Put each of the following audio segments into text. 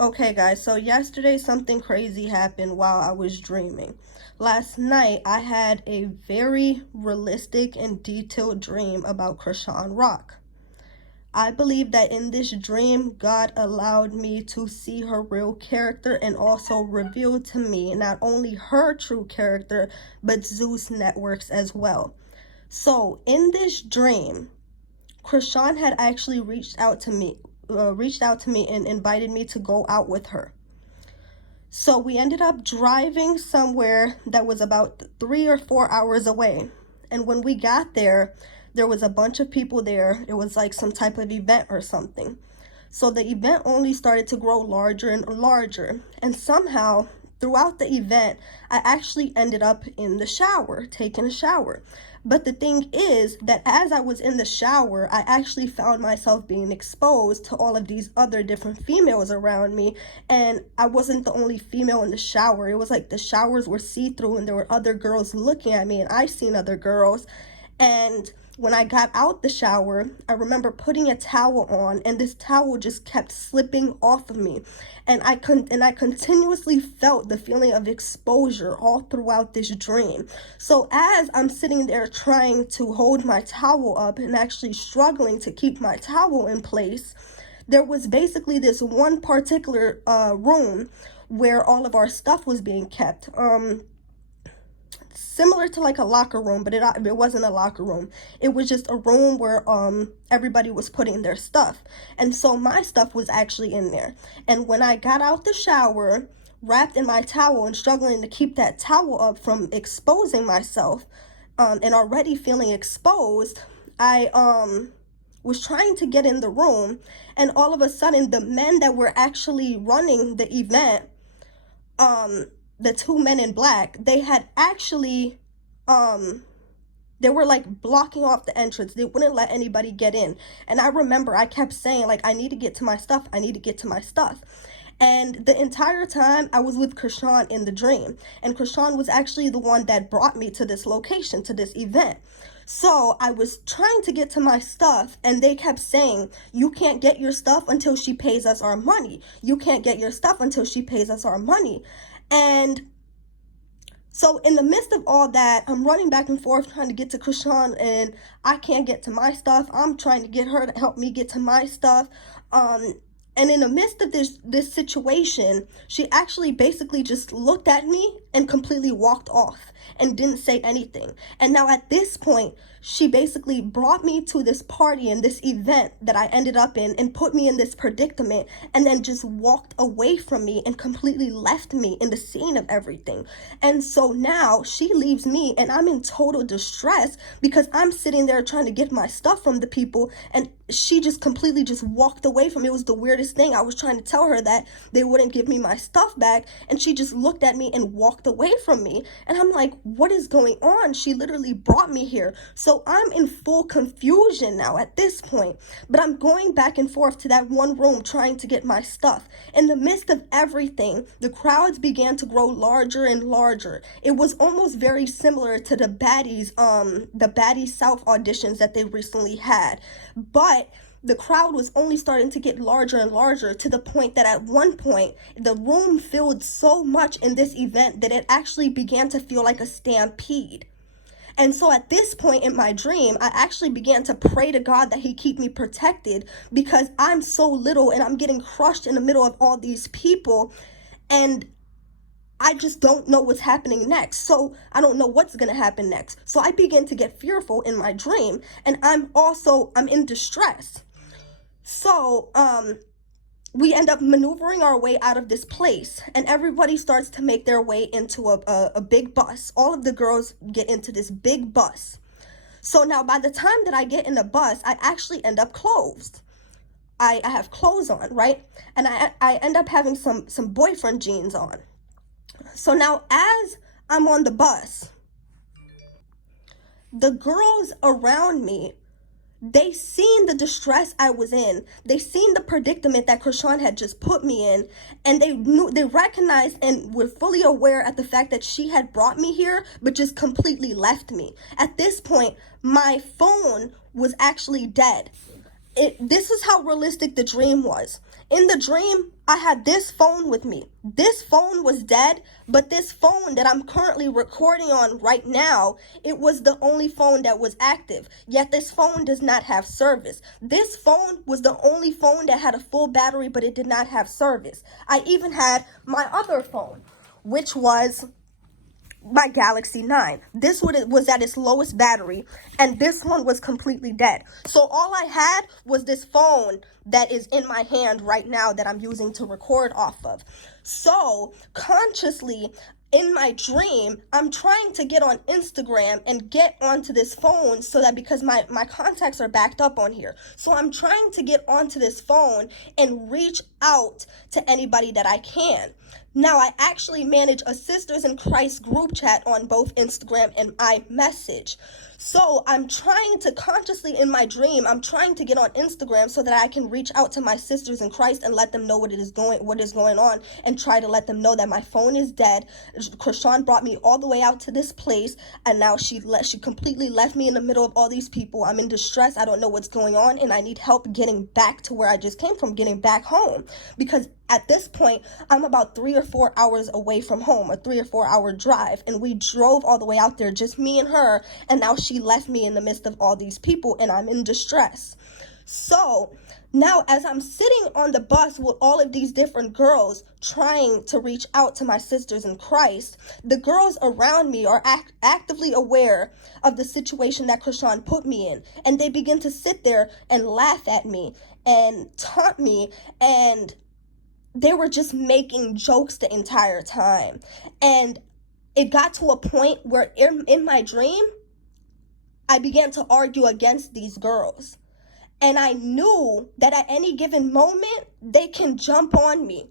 Okay guys, so yesterday something crazy happened while I was dreaming. Last night I had a very realistic and detailed dream about Chrisean Rock. I believe that in this dream, God allowed me to see her real character and also revealed to me not only her true character, but Zeus networks as well. So in this dream, Chrisean had actually reached out to me and invited me to go out with her. So we ended up driving somewhere that was about 3 or 4 hours away. And when we got there, there was a bunch of people there. It was like some type of event or something. So the event only started to grow larger and larger. And somehow, throughout the event, I actually ended up in the shower, taking a shower. But the thing is that as I was in the shower, I actually found myself being exposed to all of these other different females around me. And I wasn't the only female in the shower. It was like the showers were see-through and there were other girls looking at me, and I seen other girls. And when I got out the shower, I remember putting a towel on, and this towel just kept slipping off of me. And I continuously felt the feeling of exposure all throughout this dream. So as I'm sitting there trying to hold my towel up and actually struggling to keep my towel in place, there was basically this one particular room where all of our stuff was being kept. Similar to like a locker room, but it wasn't a locker room. It was just a room where everybody was putting their stuff. And so my stuff was actually in there. And when I got out the shower, wrapped in my towel and struggling to keep that towel up from exposing myself, and already feeling exposed, I was trying to get in the room, and all of a sudden the men that were actually running the event, the two men in black, they had actually they were like blocking off the entrance. They wouldn't let anybody get in. And I remember I kept saying, like, I need to get to my stuff, I need to get to my stuff. And the entire time I was with Chrisean in the dream, and Chrisean was actually the one that brought me to this location, to this event. So I was trying to get to my stuff, and they kept saying, you can't get your stuff until she pays us our money. You can't get your stuff until she pays us our money. And so in the midst of all that, I'm running back and forth trying to get to Chrisean, and I can't get to my stuff. I'm trying to get her to help me get to my stuff. And in the midst of this situation, she actually basically just looked at me and completely walked off and didn't say anything. And now at this point, she basically brought me to this party and this event that I ended up in and put me in this predicament, and then just walked away from me and completely left me in the scene of everything. And so now she leaves me, and I'm in total distress because I'm sitting there trying to get my stuff from the people, and she just completely just walked away from me. It was the weirdest thing. I was trying to tell her that they wouldn't give me my stuff back, and she just looked at me and walked away from me. And I'm like, what is going on? She literally brought me here. So I'm in full confusion now at this point, but I'm going back and forth to that one room trying to get my stuff. In the midst of everything, the crowds began to grow larger and larger. It was almost very similar to the Baddies South auditions that they recently had. But the crowd was only starting to get larger and larger, to the point that at one point, the room filled so much in this event that it actually began to feel like a stampede. And so at this point in my dream, I actually began to pray to God that he keep me protected, because I'm so little and I'm getting crushed in the middle of all these people, and I just don't know what's happening next. So I don't know what's going to happen next. So I begin to get fearful in my dream, and I'm in distress. So we end up maneuvering our way out of this place, and everybody starts to make their way into a big bus. All of the girls get into this big bus. So now by the time that I get in the bus, I actually end up clothed. I have clothes on, right? And I end up having some boyfriend jeans on. So now as I'm on the bus, the girls around me, they seen the distress I was in. They seen the predicament that Chrisean had just put me in, and they recognized and were fully aware at the fact that she had brought me here, but just completely left me. At this point, my phone was actually dead. This is how realistic the dream was. In the dream, I had this phone with me. This phone was dead, but this phone that I'm currently recording on right now, it was the only phone that was active. Yet this phone does not have service. This phone was the only phone that had a full battery, but it did not have service. I even had my other phone, which was my Galaxy 9. This one was at its lowest battery, and this one was completely dead. So all I had was this phone that is in my hand right now that I'm using to record off of. So consciously, in my dream, I'm trying to get on Instagram and get onto this phone so that, because my contacts are backed up on here. So I'm trying to get onto this phone and reach out to anybody that I can. Now, I actually manage a Sisters in Christ group chat on both Instagram and iMessage. So I'm trying to consciously, in my dream, I'm trying to get on Instagram so that I can reach out to my sisters in Christ and let them know what is going on, and try to let them know that my phone is dead. Chrisean brought me all the way out to this place, and now she completely left me in the middle of all these people. I'm in distress. I don't know what's going on, and I need help getting back to where I just came from, getting back home, because at this point, I'm about 3 or 4 hours away from home, a 3 or 4 hour drive. And we drove all the way out there, just me and her. And now she left me in the midst of all these people, and I'm in distress. So now, as I'm sitting on the bus with all of these different girls trying to reach out to my sisters in Christ, the girls around me are actively aware of the situation that Chrisean put me in. And they begin to sit there and laugh at me and taunt me, and they were just making jokes the entire time. And it got to a point where in my dream, I began to argue against these girls. And I knew that at any given moment, they can jump on me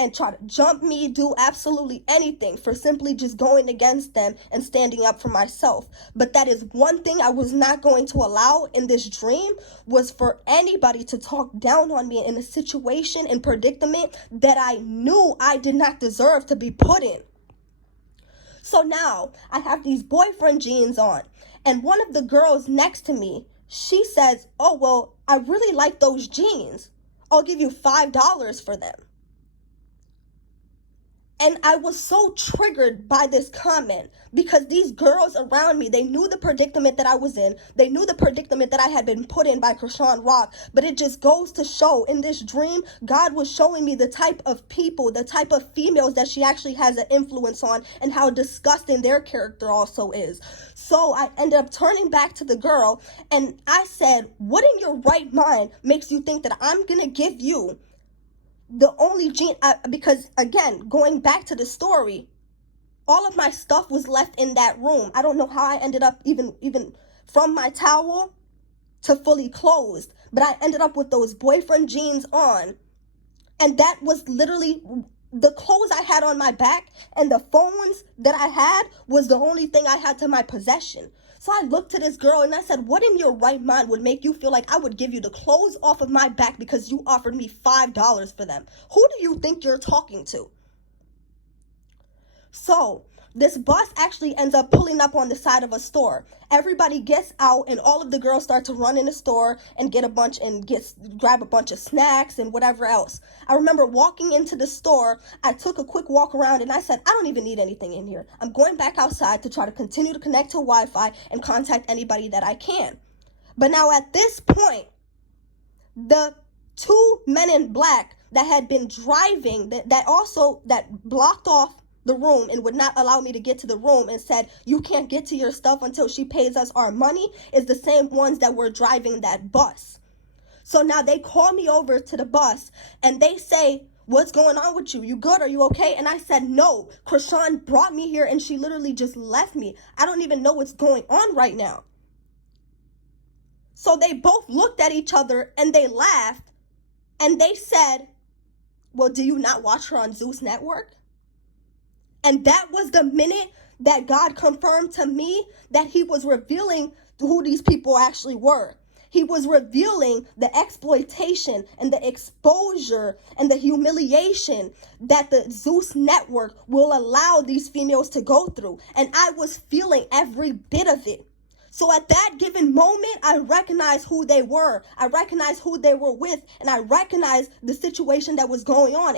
and try to jump me, do absolutely anything for simply just going against them and standing up for myself. But that is one thing I was not going to allow in this dream, was for anybody to talk down on me in a situation and predicament that I knew I did not deserve to be put in. So now I have these boyfriend jeans on, and one of the girls next to me, she says, "Oh, well, I really like those jeans. I'll give you $5 for them." And I was so triggered by this comment, because these girls around me, they knew the predicament that I was in. They knew the predicament that I had been put in by Chriseanrock. But it just goes to show, in this dream, God was showing me the type of people, the type of females that she actually has an influence on, and how disgusting their character also is. So I ended up turning back to the girl, and I said, "What in your right mind makes you think that I'm going to give you the only jean?" Because again, going back to the story, all of my stuff was left in that room. I don't know how I ended up even from my towel to fully clothed, but I ended up with those boyfriend jeans on. And that was literally the clothes I had on my back, and the phones that I had was the only thing I had to my possession. So I looked to this girl and I said, "What in your right mind would make you feel like I would give you the clothes off of my back because you offered me $5 for them? Who do you think you're talking to?" So this bus actually ends up pulling up on the side of a store. Everybody gets out, and all of the girls start to run in the store and grab a bunch of snacks and whatever else. I remember walking into the store. I took a quick walk around and I said, "I don't even need anything in here. I'm going back outside to try to continue to connect to Wi-Fi and contact anybody that I can." But now at this point, the 2 men in black that had been driving, that blocked off the room and would not allow me to get to the room and said, "You can't get to your stuff until she pays us our money," is the same ones that were driving that bus. So now they call me over to the bus and they say, "What's going on with you? You good? Are you okay?" And I said, "No, Chrisean brought me here and she literally just left me. I don't even know what's going on right now." So they both looked at each other and they laughed, and they said, "Well, do you not watch her on Zeus Network?" And that was the minute that God confirmed to me that he was revealing who these people actually were. He was revealing the exploitation and the exposure and the humiliation that the Zeus Network will allow these females to go through. And I was feeling every bit of it. So at that given moment, I recognized who they were. I recognized who they were with, and I recognized the situation that was going on.